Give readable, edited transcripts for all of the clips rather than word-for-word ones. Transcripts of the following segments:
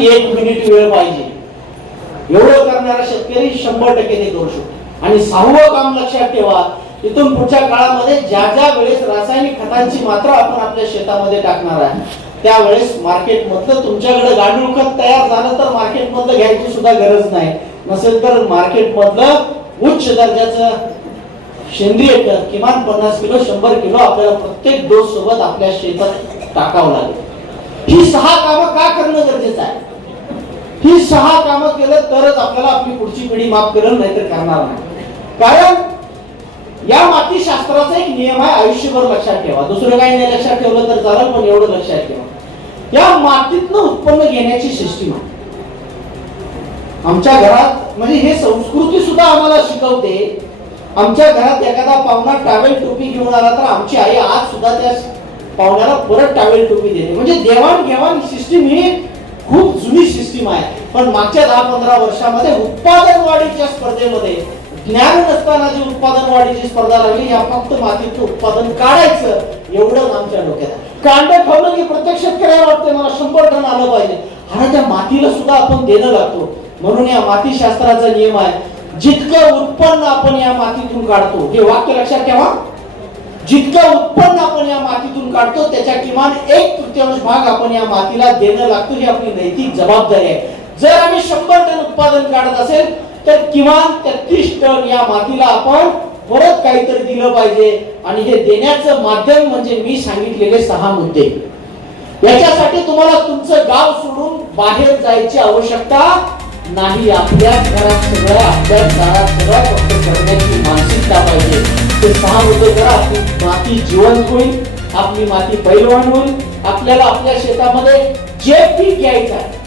आणि 1 मिनिट वेळ पाहिजे. एवढं करणारा शेतकरी 100% ते करू शकतो. आणि 6वं काम लक्षात ठेवा, इथून पुढच्या काळामध्ये ज्या ज्या वेळेस रासायनिक खतांची मात्रा आपण आपल्या शेतामध्ये टाकणार आहे त्यावेळेस मार्केट मधलं तुमच्याकडे गांडूळ खत तयार झालं तर मार्केट मधलं घ्यायची सुद्धा गरज नाही. नसेल तर मार्केट मधलं उच्च दर्जाचं सेंद्रिय खत किमान 50 किलो 100 किलो आपल्याला प्रत्येक डोस सोबत आपल्या शेतात टाकावं लागेल. ही 6 कामं का करणं गरजेचं आहे? ही 6 कामं केलं तरच आपल्याला आपली पुढची पिढी माफ करेल, नाहीतर करणार नाही. कारण या माती शास्त्राचा एक नियम आहे, आयुष्यभर लक्षात ठेवा. दुसरं काही नाही लक्षात ठेवलं तर चालेल, पण एवढं लक्षात ठेवा, या मातीतनं उत्पन्न घेण्याची सिस्टीम आहे. आमच्या घरात म्हणजे हे संस्कृती सुद्धा आम्हाला शिकवते. आमच्या घरात एखादा पाहुणा टॉवेल टोपी घेऊन आला तर आमची आई आज सुद्धा त्या पाहुण्याला परत टॉवेल टोपी देते. म्हणजे देवाणघेवाण सिस्टीम ही खूप जुनी सिस्टीम आहे. पण मागच्या 10-15 वर्षामध्ये उत्पादन वाढीच्या स्पर्धेमध्ये ज्ञान नसताना जी उत्पादन वाढीची स्पर्धा लागली, या फक्त मातीचं उत्पादन काढायचं एवढंच आमच्या डोक्यात आहे. कांड खावलं की प्रत्येक शेतकऱ्याला वाटतं मला 100 टन आलं पाहिजे. आणि त्या मातीला सुद्धा आपण देणं लागतो. म्हणून या माती शास्त्राचा नियम आहे, जितकं उत्पन्न आपण या मातीतून काढतो, हे वाक्य लक्षात ठेवा, जितकं उत्पन्न आपण या मातीतून काढतो त्याच्या किमान 1/3 भाग आपण या मातीला देणं लागतो. ही आपली नैतिक जबाबदारी आहे. जर आम्ही 100 टन उत्पादन काढत असेल तर किमान 33 टन या मातीला आपण परत काहीतरी दिलं पाहिजे. आणि हे देण्याचं माध्यम म्हणजे मी सांगितलेले 6 मुद्दे. याच्यासाठी तुम्हाला तुमचं गाव सोडून बाहेर जायची आवश्यकता नाही. आपल्याच घरात सगळं, आपल्याच दारात सगळं फक्त करण्याची मानसिकता पाहिजे. ते 6 मुद्दे करा, आपली माती जिवंत होईल, आपली माती पैलवान होईल. आपल्याला आपल्या शेतामध्ये जे पीक घ्यायचं आहे,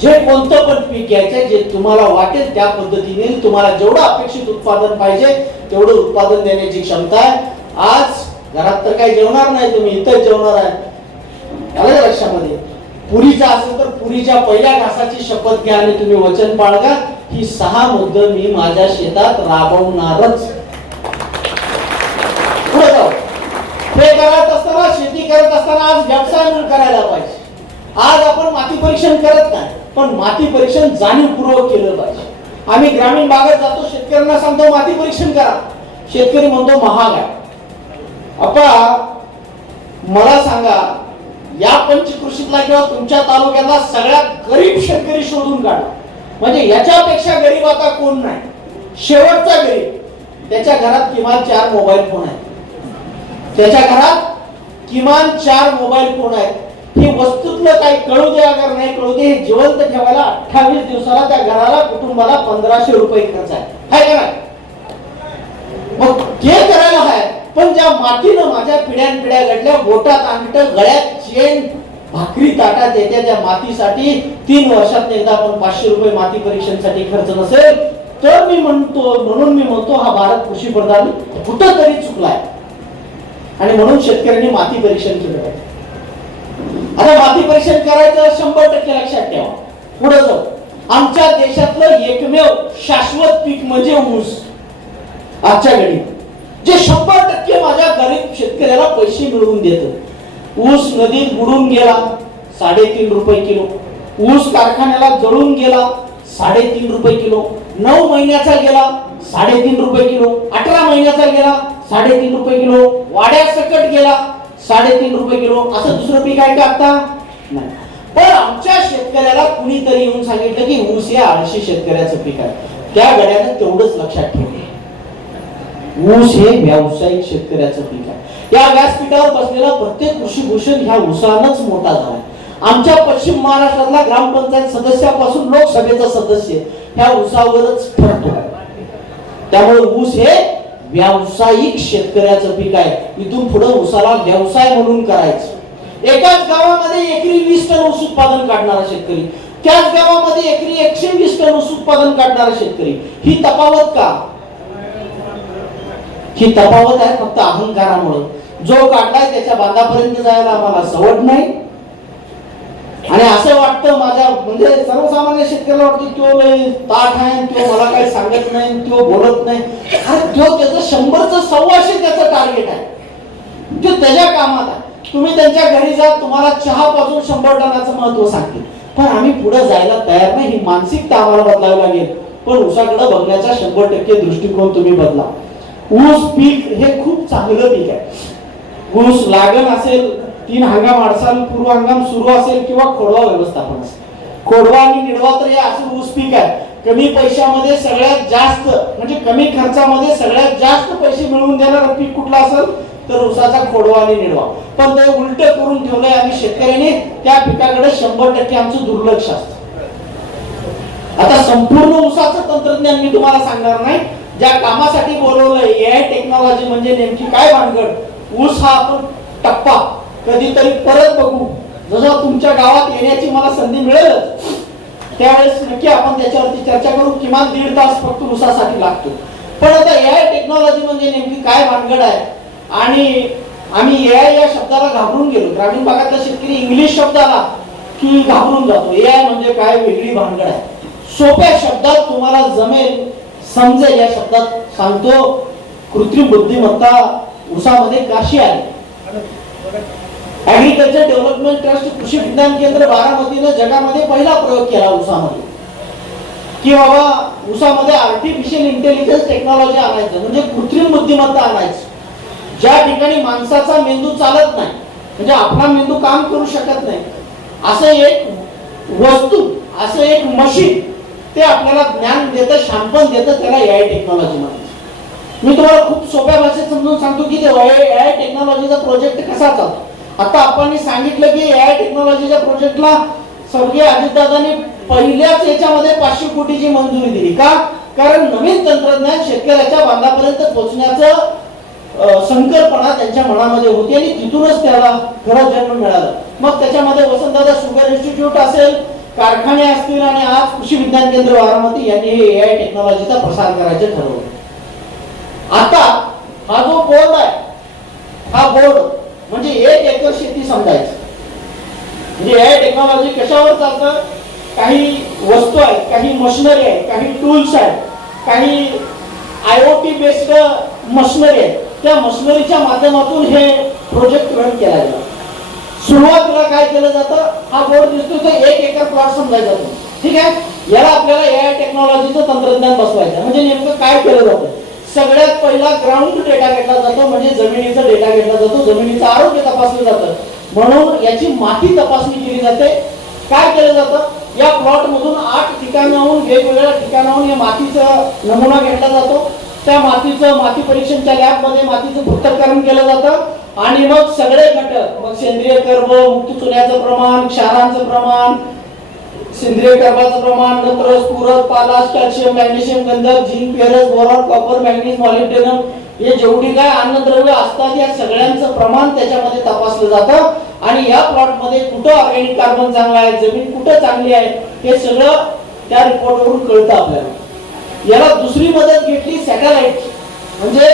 जे कोणतं पण पीक घ्यायचंय, जे तुम्हाला वाटेल त्या पद्धतीने तुम्हाला जेवढं अपेक्षित उत्पादन पाहिजे तेवढं उत्पादन देण्याची क्षमता आहे. आज घरात तर काही जेवणार नाही, तुम्ही इथंच जेवणार आहे. आलं लक्षामध्ये? पुरीचा असेल तर पुरीच्या पहिल्या घासाची शपथ घ्या आणि तुम्ही वचन बाळगा. ही 6 मुद्दे मी माझ्या शेतात राबवणारच. पुढे जाऊ. हे करत असताना, शेती करत असताना आज व्यवसाय म्हणून करायला पाहिजे. आज आपण माती परीक्षण करत नाही, पण माती परीक्षण जाणीवपूर्वक केलं पाहिजे. आम्ही ग्रामीण भागात जातो, शेतकऱ्यांना सांगतो माती परीक्षण करा. शेतकरी म्हणतो महाग आहे. आता मला सांगा, या पंचकृषीतला किंवा तुमच्या तालुक्यातला सगळ्यात गरीब शेतकरी शोधून काढा, म्हणजे याच्यापेक्षा गरीब आता कोण नाही. शेवटचा गरीब, त्याच्या घरात किमान 4 मोबाईल फोन आहेत. त्याच्या घरात किमान 4 मोबाईल फोन आहेत. हे वस्तूतलं काही कळू दे अगर नाही कळू दे, हे जिवंत ठेवायला 28 दिवसाला त्या घराला कुटुंबाला 1500 रुपये खर्च आहे का नाही? मग हे करायला आहे. पण ज्या मातीनं माझ्या पिढ्यानपिढ्या घडल्या, बोटात अंगठं, गळ्यात चेन, भाकरी ताटात येत्या, त्या मातीसाठी 3 वर्षात एकदा आपण 500 रुपये माती परीक्षणासाठी खर्च नसेल तर म्हणून मी म्हणतो हा भारत कृषी प्रधान कुठंतरी चुकलाय. आणि म्हणून शेतकऱ्यांनी माती परीक्षण केलं पाहिजे. आता माती परीक्षण करायचं 100% लक्षात ठेवा. पुढे जाऊ. आमच्या देशातलं एकमेव शाश्वत पीक म्हणजे ऊस. आजच्या घडी जे 100% माझ्या गरीब शेतकऱ्याला पैसे मिळवून देतं. ऊस नदीत बुडून गेला 3.5 रुपये किलो, ऊस कारखान्याला जळून गेला 3.5 रुपये किलो, 9 महिन्याचा गेला 3.5 रुपये किलो, 18 महिन्याचा गेला 3.5 रुपये किलो, वाड्यासकट गेला 3.5 रुपये किलो. असं दुसरं पीक आहे का आता? नाही. पण आमच्या शेतकऱ्याला कुणीतरी येऊन सांगितलं की ऊस हे 80 शेतकऱ्याचं पीक आहे. त्या गड्यानं तेवढंच लक्षात ठेवलं, ऊस हे व्यावसायिक शेतकऱ्याचं पीक आहे. या व्यासपीठावर बसलेला प्रत्येक कृषी भूषण ह्या ऊसानंच मोठा झाला. आमच्या पश्चिम महाराष्ट्रातला ग्रामपंचायत सदस्यापासून लोकसभेचा सदस्य ह्या ऊसावरच ठरतो. त्यामुळे ऊस हे व्यावसायिक शेतकऱ्याचं पीक आहे. इथून पुढे ऊसाला व्यवसाय म्हणून करायचं. एकाच गावामध्ये एकरी 20 टन ऊस उत्पादन काढणारा शेतकरी, त्याच गावामध्ये एकरी 120 टन ऊस उत्पादन काढणारा शेतकरी. ही तफावत का? ही तफावत आहे फक्त अहंकारामुळे. जो काढलाय त्याच्या बांधापर्यंत जायला आम्हाला सवड नाही. आणि असं वाटतं माझ्या म्हणजे सर्वसामान्य शेतकऱ्याला वाटतं तो ताठ आहे, तो मला काही सांगत नाही, तो बोलत नाही. तो त्याचं 100चं 125 त्याचं टार्गेट आहे, तो त्याच्या कामात आहे. तुम्ही त्यांच्या घरी जा, तुम्हाला चहा पाजून 100 टनाचं महत्व सांगतील. पण आम्ही पुढे जायला तयार नाही. ही मानसिकता आम्हाला बदलावी लागेल. पण ऊसाकडे बघण्याचा 100% दृष्टिकोन तुम्ही बदला. ऊस पीक हे खूप चांगलं पीक आहे. ऊस लागण असेल, 3 हंगाम अडसाल, पूर्व हंगाम सुरू असेल किंवा खोडवा व्यवस्थापन असेल, खोडवा आणि निडवा तर हे असं ऊस पीक आहे. कमी पैशामध्ये सगळ्यात जास्त म्हणजे कमी खर्चामध्ये सगळ्यात जास्त पैसे मिळवून देणारं पीक कुठलं असेल तर ऊसाचा खोडवा आणि निडवा. पण ते उलट करून ठेवलंय आम्ही शेतकऱ्यांनी. त्या पिकाकडे 100% आमचं दुर्लक्ष असतं. आता संपूर्ण ऊसाचं तंत्रज्ञान मी तुम्हाला सांगणार नाही. ज्या कामासाठी बोलवलंय एआय टेक्नॉलॉजी म्हणजे नेमकी काय भानगड, ऊस हा आपण टप्पा कधीतरी परत बघू. जसं तुमच्या गावात येण्याची मला संधी मिळेल त्यावेळेस नक्की आपण त्याच्यावरती चर्चा करू. किमान 1.5 तास फक्त ऊसासाठी लागतो. पण आता एआय टेक्नॉलॉजी म्हणजे नेमकी काय भानगड आहे. आणि आम्ही एआय या शब्दाला घाबरून गेलो. ग्रामीण भागातला शेतकरी इंग्लिश शब्द आला की घाबरून जातो. एआय म्हणजे काय वेगळी भानगड आहे. सोप्या शब्दात तुम्हाला जमेल समजेल या शब्दात सांगतो. कृत्रिम बुद्धिमत्ता ऊसामध्ये कशी आली. ऍग्रीकल्चर डेव्हलपमेंट ट्रस्ट कृषी विज्ञान केंद्र बारामतीने जगामध्ये पहिला प्रयोग केला ऊसामध्ये की बाबा ऊसामध्ये आर्टिफिशियल इंटेलिजन्स टेक्नॉलॉजी आणायचं म्हणजे कृत्रिम बुद्धिमत्ता आणायचं. ज्या ठिकाणी माणसाचा मेंदू चालत नाही म्हणजे आपला मेंदू काम करू शकत नाही असं एक वस्तू, असं एक मशीन ते आपल्याला ज्ञान देतं, शांतपण देतं. त्याला एआय टेक्नॉलॉजी म्हणतात. मी तुम्हाला खूप सोप्या भाषेत समजून सांगतो की एआय टेक्नॉलॉजीचा प्रोजेक्ट कसा चालतो. आता आपण सांगितलं की एआय टेक्नॉलॉजीच्या प्रोजेक्टला स्वर्गीय अजितदादांनी पहिल्याच याच्यामध्ये 500 कोटीची मंजुरी दिली. का? कारण नवीन तंत्रज्ञान शेतकऱ्याच्या बांधापर्यंत पोहोचण्याचं संकल्पना त्यांच्या मनामध्ये होती आणि तिथूनच त्याला खरं जन्म मिळाला. मग त्याच्यामध्ये वसंतदादा शुगर इन्स्टिट्यूट असेल, कारखाने असतील आणि आज कृषी विज्ञान केंद्र बारामती यांनी हे एआय टेक्नॉलॉजीचा प्रसार करायचं ठरवलं. आता हा जो बोर्ड आहे, हा बोर्ड म्हणजे 1 एकर शेती समजायचं. म्हणजे एआय टेक्नॉलॉजी कशावर चालतं. काही वस्तू आहेत, काही मशिनरी आहेत, काही टूल्स आहेत, काही आयओटी बेस्ड मशिनरी आहेत. त्या मशिनरीच्या माध्यमातून हे प्रोजेक्ट रन केला जातो. सुरुवातीला काय केलं जातं, हा बोर्ड दिसतो तो 1 एकर प्लॉट समजायचा जातो. ठीक आहे. याला आपल्याला एआय टेक्नॉलॉजीचं तंत्रज्ञान बसवायचं. म्हणजे नेमकं काय केलं जातं. सगळ्यात पहिला ग्राउंड डेटा घेतला जातो म्हणजे जमिनीचा डेटा घेतला जातो. जमिनीचं आरोग्य तपासलं जातं. म्हणून याची माती तपासणी केली जाते. काय केलं जातं, या प्लॉट मधून 8 ठिकाणाहून वेगवेगळ्या ठिकाणाहून या मातीचा नमुना घेतला जातो. त्या मातीचं माती परीक्षणच्या लॅबमध्ये मातीचं पृथक्करण केलं जातं आणि मग सगळे घटक, मग सेंद्रिय कर्ब, मुक्त चुन्याचं प्रमाण, क्षारांचं प्रमाण, सेंद्रिय कर्बाचं प्रमाण, नत्र, स्फुरद, पालाश, कॅल्शियम, मॅग्नेशियम, गंधक, zinc, ferrous, boron, copper, manganese, molybdenum हे जेवढी काय अन्नद्रव्य असतात या सगळ्यांचं प्रमाण त्याच्यामध्ये तपासलं जातं. आणि या प्लॉट मध्ये कुठं ऑर्गॅनिक कार्बन चांगला आहे, जमीन कुठं चांगली आहे हे सगळं त्या रिपोर्टवरून कळतं आपल्याला. याला दुसरी मदत घेतली सॅटेलाइट. म्हणजे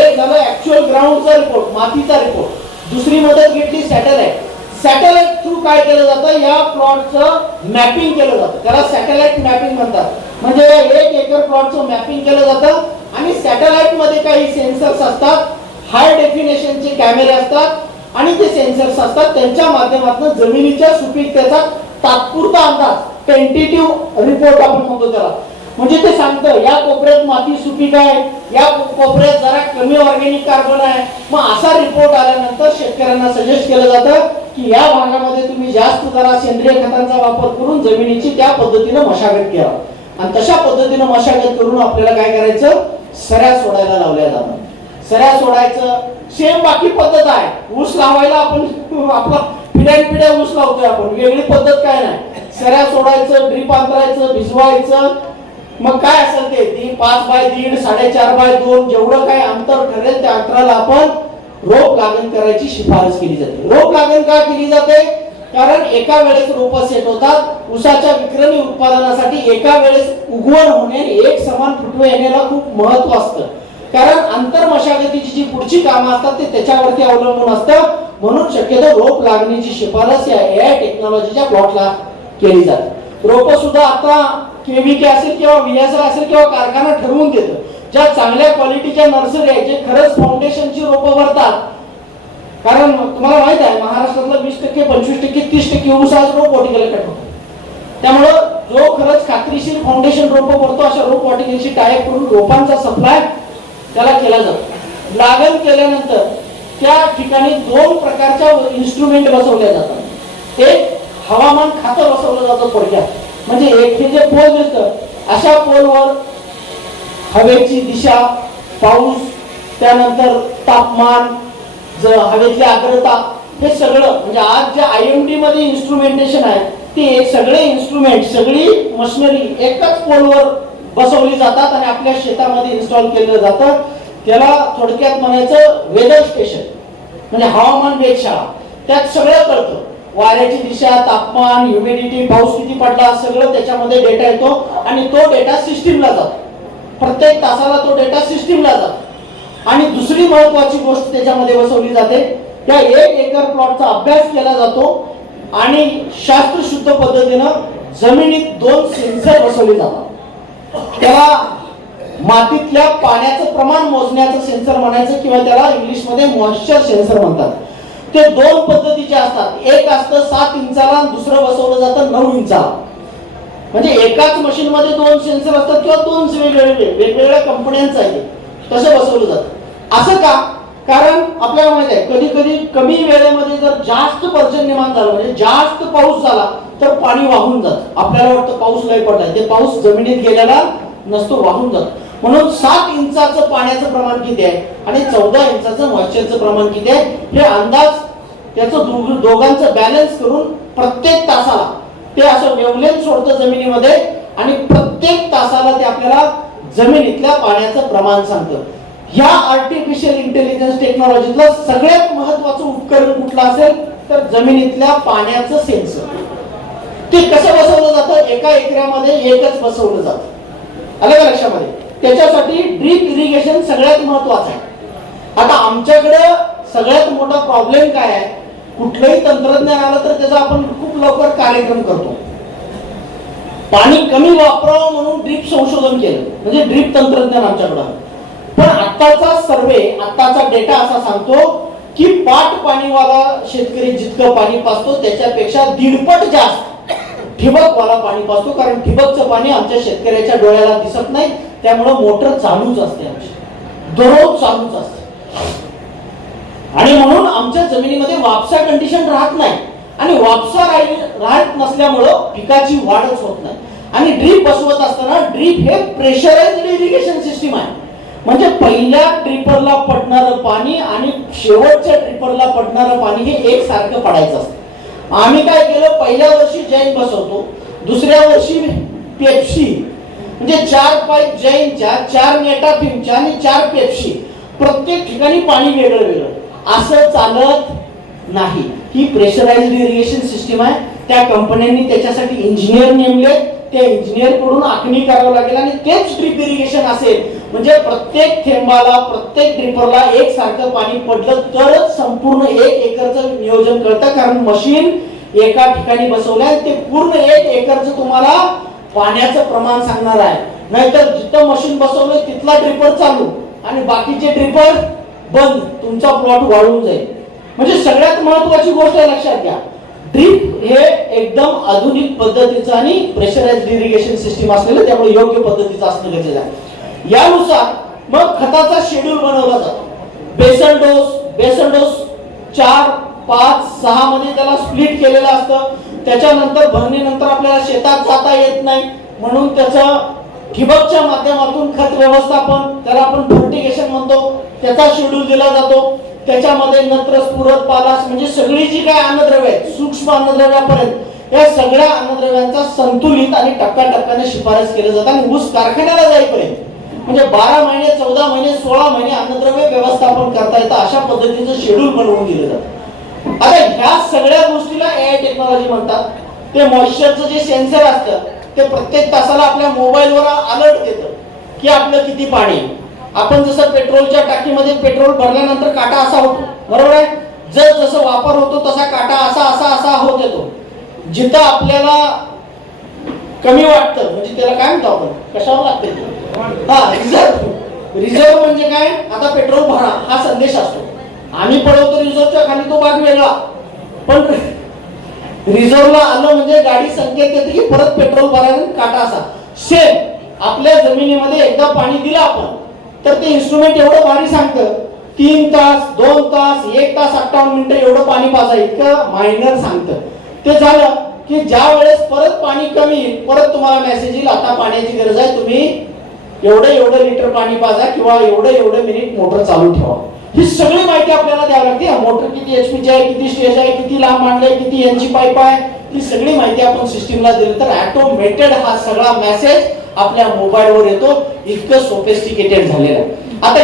एक झालं ऍक्च्युअल ग्राउंडचा रिपोर्ट, मातीचा रिपोर्ट. दुसरी मदत घेतली सॅटेलाइट. सॅटेलाइट थ्रू काय केलं जातं, या प्लॉटचं मॅपिंग केलं जातं. त्याला सॅटेलाइट मॅपिंग म्हणतात. म्हणजे 1 एकर प्लॉटचं मॅपिंग केलं जातं आणि सॅटेलाइट मध्ये काही सेन्सर्स असतात, हाय डेफिनेशनचे कॅमेरे असतात आणि ते सेन्सर्स असतात. त्यांच्या माध्यमातून जमिनीच्या सुपीकतेचा तात्पुरता अंदाज, टेंटेटिव्ह रिपोर्ट आपण म्हणतो त्याला, म्हणजे ते सांगतं या कोपऱ्यात माती सुपीक आहे, या कोपऱ्यात जरा कमी ऑर्गॅनिक कार्बन आहे. मग असा रिपोर्ट आल्यानंतर शेतकऱ्यांना सजेस्ट केलं जातं की या भागामध्ये तुम्ही जास्त जरा सेंद्रिय खतांचा वापर करून जमिनीची त्या पद्धतीने मशागत करा. आणि तशा पद्धतीने मशागत करून आपल्याला काय करायचं, सऱ्या सोडायला लावल्या जातात. सऱ्या सोडायचं सेम बाकी पद्धत आहे. ऊस लावायला आपण आपला पिढ्यानपिढ्या ऊस लावतोय आपण, वेगळी पद्धत काय नाही. सऱ्या सोडायचं, ड्रीप अंतरायचं, भिजवायचं. मग काय असेल ते 5 बाय 1.5, 4.5 बाय 2 जेवढं काय अंतर ठरेल त्या अंतराला आपण रोप लागण करायची शिफारस केली जाते. रोप लागण का केली जाते, कारण एका वेळेस रोप सेट होतात. ऊसाच्या विक्रमी उत्पादनासाठी एका वेळेस उगवण होणे, एक समान फुटवे येण्याला खूप महत्व असतं. कारण आंतर मशागतीची जी पुढची कामं असतात ते त्याच्यावरती अवलंबून असतं. म्हणून शक्यतो रोप लागणीची शिफारस या एआय टेक्नॉलॉजीच्या प्लॉटला केली जाते. रोप सुद्धा आता केव्हीके असेल किंवा व्हीएसआर असेल किंवा कारखाना ठरवून देतं. ज्या चांगल्या क्वालिटीच्या नर्सरी आहेत, जे खरंच फाउंडेशनची रोपं भरतात. कारण तुम्हाला माहित आहे महाराष्ट्रातलं 20%, 25%, 30% ऊस आज रोप व्हर्टिकल कट होतो. त्यामुळं जो खरंच खात्रीशीर फाउंडेशन रोप करतो अशा रोप वाटिकेशी टायप करून रोपांचा सप्लाय त्याला केला जातो. लागण केल्यानंतर त्या ठिकाणी दोन प्रकारच्या इन्स्ट्रुमेंट बसवल्या जातात. एक हवामान खातं बसवलं जातं थोडक्यात, म्हणजे एक हे जे पोल दिसतं अशा पोलवर हवेची दिशा, पाऊस, त्यानंतर तापमान, हवेतली आर्द्रता, हे सगळं म्हणजे आज जे IMD मध्ये इन्स्ट्रुमेंटेशन आहे ते सगळे इन्स्ट्रुमेंट, सगळी मशिनरी एकाच पोलवर बसवली जातात आणि आपल्या शेतामध्ये इन्स्टॉल केलं जातं. त्याला थोडक्यात म्हणायचं वेदर स्टेशन, म्हणजे हवामान वेधशाळा. त्यात सगळं कळतं, वाऱ्याची दिशा, तापमान, ह्युमिडिटी, पाऊस किती पडला, सगळं त्याच्यामध्ये डेटा येतो आणि तो डेटा सिस्टीमला जातो. प्रत्येक तासाला तो डेटा सिस्टीमला जातो. आणि दुसरी महत्वाची गोष्ट त्याच्यामध्ये बसवली जाते, त्या 1 एकर प्लॉटचा अभ्यास केला जातो आणि शास्त्रशुद्ध पद्धतीनं जमिनीत 2 सेन्सर बसवले जातात. त्याला मातीतल्या पाण्याचं प्रमाण मोजण्याचं सेन्सर म्हणायचं किंवा त्याला इंग्लिशमध्ये मॉइश्चर सेन्सर म्हणतात. ते 2 पद्धतीचे असतात. एक असतं 7 इंचाला आणि दुसरं बसवलं जातं 9 इंचाला. म्हणजे एकाच मशीन मध्ये 2 सेन्सर असतात किंवा 2 वेगवेगळ्या कंपन्यांचं आहे तसं बसवलं जातं. असं का? कारण आपल्याला माहिती आहे कधी कधी कमी वेळेमध्ये जर जास्त पर्जन्यमान झालं, म्हणजे जास्त पाऊस झाला तर पाणी वाहून जातं. आपल्याला वाटतं पाऊस लय पडलाय, ते पाऊस जमिनीत गेलेला नसतो, वाहून जातो. म्हणून 7 इंचाचं पाण्याचं प्रमाण किती आहे आणि 14 इंचाचं मॉइश्चरचं प्रमाण किती आहे हे अंदाज त्याचं दोघांचं बॅलन्स करून प्रत्येक तासाला ते असं वेव्हलेंथ सोडतं जमिनीमध्ये आणि प्रत्येक तासाला ते आपल्याला जमिनीतल्या पाण्याचं प्रमाण सांगतं. ह्या आर्टिफिशियल इंटेलिजन्स टेक्नॉलॉजीतलं सगळ्यात महत्वाचं उपकरण कुठलं असेल तर जमिनीतल्या पाण्याचं सेन्सर. ते कसं बसवलं जातं? एका एकरामध्ये एकच बसवलं जातं. आलं का लक्षामध्ये? त्याच्यासाठी ड्रीप इरिगेशन सगळ्यात महत्वाचं आहे. आता आमच्याकडे सगळ्यात मोठा प्रॉब्लेम काय आहे, कुठलंही तंत्रज्ञान आलं तर त्याचा आपण खूप लवकर कार्यक्रम करतो. पाणी कमी वापरावं म्हणून ड्रीप संशोधन केलं, म्हणजे ड्रीप तंत्रज्ञान आमच्याकडे. पण आत्ताचा सर्वे, आत्ताचा डेटा असा सांगतो की पाट पाणीवाला शेतकरी जितकं पाणी पाजतो त्याच्यापेक्षा 1.5 पट जास्त ठिबकवाला पाणी पाजतो. कारण ठिबकचं पाणी आमच्या शेतकऱ्याच्या डोळ्याला दिसत नाही, त्यामुळे मोटर चालूच असते, आमची दररोज चालूच असते. आणि म्हणून आमच्या जमिनीमध्ये वापसा कंडिशन राहत नाही आणि वापसा राहत नसल्यामुळं पिकाची वाढच होत नाही. आणि ड्रीप बसवत असताना ड्रीप हे प्रेशराइज्ड इरिगेशन सिस्टीम आहे, म्हणजे पहिल्या ड्रिपरला पडणारं पाणी आणि शेवटच्या ड्रिपरला पडणारं पाणी हे एकसारखं पडायचं असतं. आम्ही काय केलं, पहिल्या वर्षी जैन बसवतो, दुसऱ्या वर्षी पेप्सी, म्हणजे 4 पाईप जैनच्या, 4 मेटाफिमच्या आणि 4 पेप्सी, प्रत्येक ठिकाणी पाणी वेगळं वेगळं. असं चालत नाही. ही प्रेशराइज्ड इरिगेशन सिस्टीम आहे. त्या कंपन्यांनी त्याच्यासाठी इंजिनियर नेमले, त्या इंजिनियर कडून आखणी करावं लागेल आणि तेच ड्रीप इरिगेशन असेल, म्हणजे प्रत्येक थेंबाला, प्रत्येक ड्रिपरला एकसारखं पाणी पडलं तरच संपूर्ण 1 एकरचं नियोजन कळतं. कारण मशीन एका ठिकाणी बसवलंय, ते पूर्ण 1 एकरचं तुम्हाला पाण्याचं प्रमाण सांगणार आहे. नाहीतर जिथं मशीन बसवलंय तिथला ड्रिपर चालू आणि बाकीचे ड्रिपर बंद, तुमचा प्लॉट वाळून जाईल. म्हणजे सगळ्यात महत्वाची गोष्ट लक्षात घ्या, ड्रीप हे एकदम आधुनिक पद्धतीचं आणि प्रेशराइज्ड इरिगेशन सिस्टीम असलेलं, त्यामुळे योग्य पद्धतीचं असणं गरजेचं आहे. यानुसार मग खताचा शेड्यूल बनवला जातो. बेसल डोस 4, 5, 6 मध्ये त्याला स्प्लिट केलेलं असतं. त्याच्यानंतर भरणीनंतर आपल्याला शेतात जाता येत नाही, म्हणून त्याचं ठिबकच्या माध्यमातून खत व्यवस्थापन, त्याला आपण फर्टिगेशन म्हणतो, त्याचा शेड्यूल दिला जातो. त्याच्यामध्ये नत्र, स्फुरद, पालाश म्हणजे सगळी जी काय अन्नद्रव्य आहेत, सूक्ष्म अन्नद्रव्यापर्यंत या सगळ्या अन्नद्रव्यांचा संतुलित आणि टप्प्याटप्प्याने शिफारस केलं जातं. आणि ऊस कारखान्याला जाईपर्यंत म्हणजे 12 महिने, 14 महिने, 16 महिने अन्नद्रव्य व्यवस्थापन करता येतं, अशा पद्धतीचं शेड्यूल बनवून दिलं जातं. आता ह्या सगळ्या गोष्टीला AI टेक्नॉलॉजी म्हणतात. ते मॉइश्चरचं जे सेन्सर असतं ते प्रत्येक तासाला आपल्या मोबाईलवर अलर्ट देतं की आपलं किती पाणी. आपण जसं पेट्रोलच्या टाकीमध्ये पेट्रोल भरल्यानंतर काटा असा होतो, बरोबर आहे, जर जसं वापर होतो तसा काटा असा असा असा होत येतो. जिथं आपल्याला कमी वाटतं म्हणजे त्याला काय म्हणतो आपण, कशावर लागते, रिझर्व म्हणजे काय, आता पेट्रोल भरा हा संदेश असतो. आम्ही पळवतो रिझर्वच्या खाली, तो भाग वेगळा. पण रिझर्वला आलं म्हणजे गाडी संकेत देते की परत पेट्रोल भरायला काटा असा. सेम आपल्या जमिनीमध्ये एकदा पाणी दिलं आपण तर ते इन्स्ट्रुमेंट एवढं भारी सांगतं 3 तास 2 तास 1 तास 58 मिनिटं एवढं पाणी पाजा, इतकं मायनर सांगतं. ते झालं की ज्या वेळेस परत पाणी कमी येईल परत तुम्हाला मेसेज येईल आता पाण्याची गरज आहे, तुम्ही एवढं लिटर पाणी पाजा किंवा एवढं मिनिट मोटर चालू ठेवा. ही सगळी माहिती आपल्याला द्यावी लागते. मोटर किती एचपीची आहे, किती स्टेज आहे, किती लांब मांडले, किती यांची पाईप आहे, ही सगळी माहिती आपण सिस्टीमला दिली तर ऑटोमेटेड हा सगळा मेसेज आपल्या मोबाईलवर येतो. इतकं सोफिस्टिकेटेड झालेलं आहे. आता